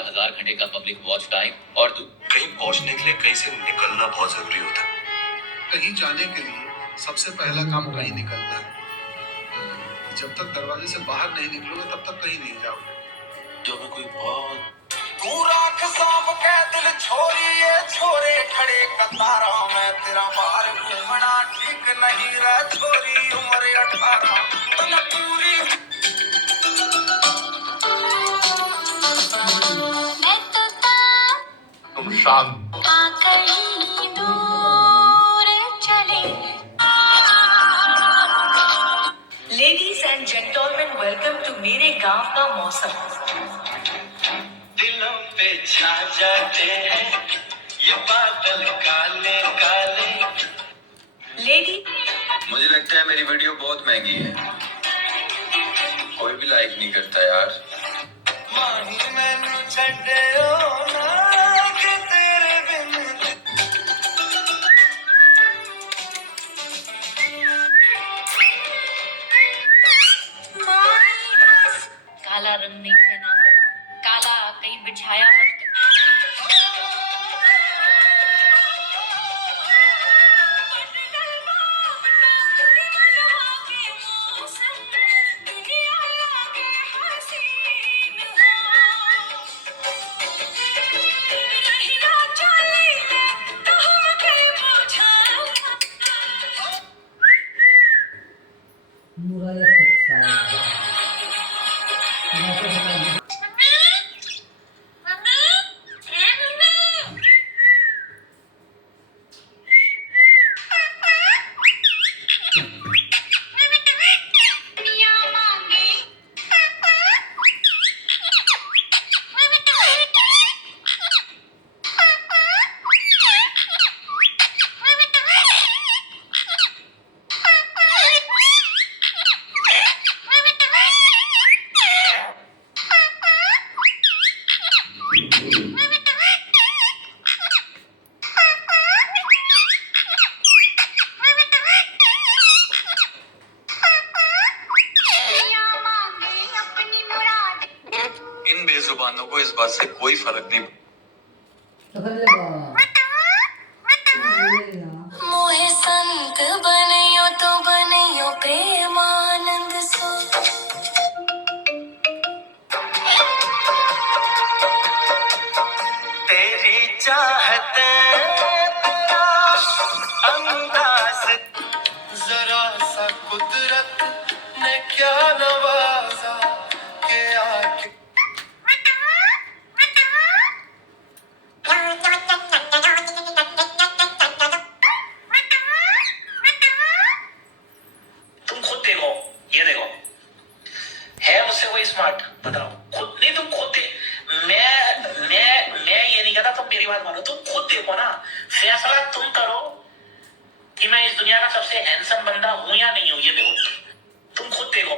4,000 घंटे का public watch time और कहीं पहुंचने के लिए कहीं से निकलना बहुत जरूरी होता है। कहीं जाने के लिए सबसे पहला काम कहीं निकलना है। जब तक दरवाजे से बाहर नहीं निकलोगे तब तक कहीं नहीं जाओगे। जो मैं कोई बहुत तू राख साम के दिल छोरी ये छोरे खड़े कतारा में तेरा बाहर घूमना ठीक नहीं रह छोरी उम्र 18 तन पूरी मैं तो तुम शांत कहीं दूर चले। Ladies and gentleman, welcome to मेरे गांव का मौसम। दिलों पे छा जाते हैं ये बादल काले काले। लेडी, मुझे लगता है मेरी वीडियो बहुत महंगी है, कोई भी लाइक नहीं करता यार। माही मैनू छड्डियो ना कि तेरे बिन काला रंग नहीं पहना करो, काला कहीं बिछाया मत करो। इन बेजुबानों को इस बात से कोई फर्क नहीं। मोहे संत बनियो तो बनियो प्रेमानंद सो। तेरी चाहत तेरा अंदाज जरा सा कुदरत ने क्या नवाजा के आके तुम खुद देखो, ये देखो है मुझसे कोई स्मार्ट, बताओ खुद नहीं, तुम खुद मैं ये नहीं कहता, तुम मेरी बात मानो, तुम खुद देखो ना, फैसला तुम करो कि मैं इस दुनिया का सबसे हैंडसम बंदा हूं या नहीं हूं। ये देखो, तुम खुद देखो।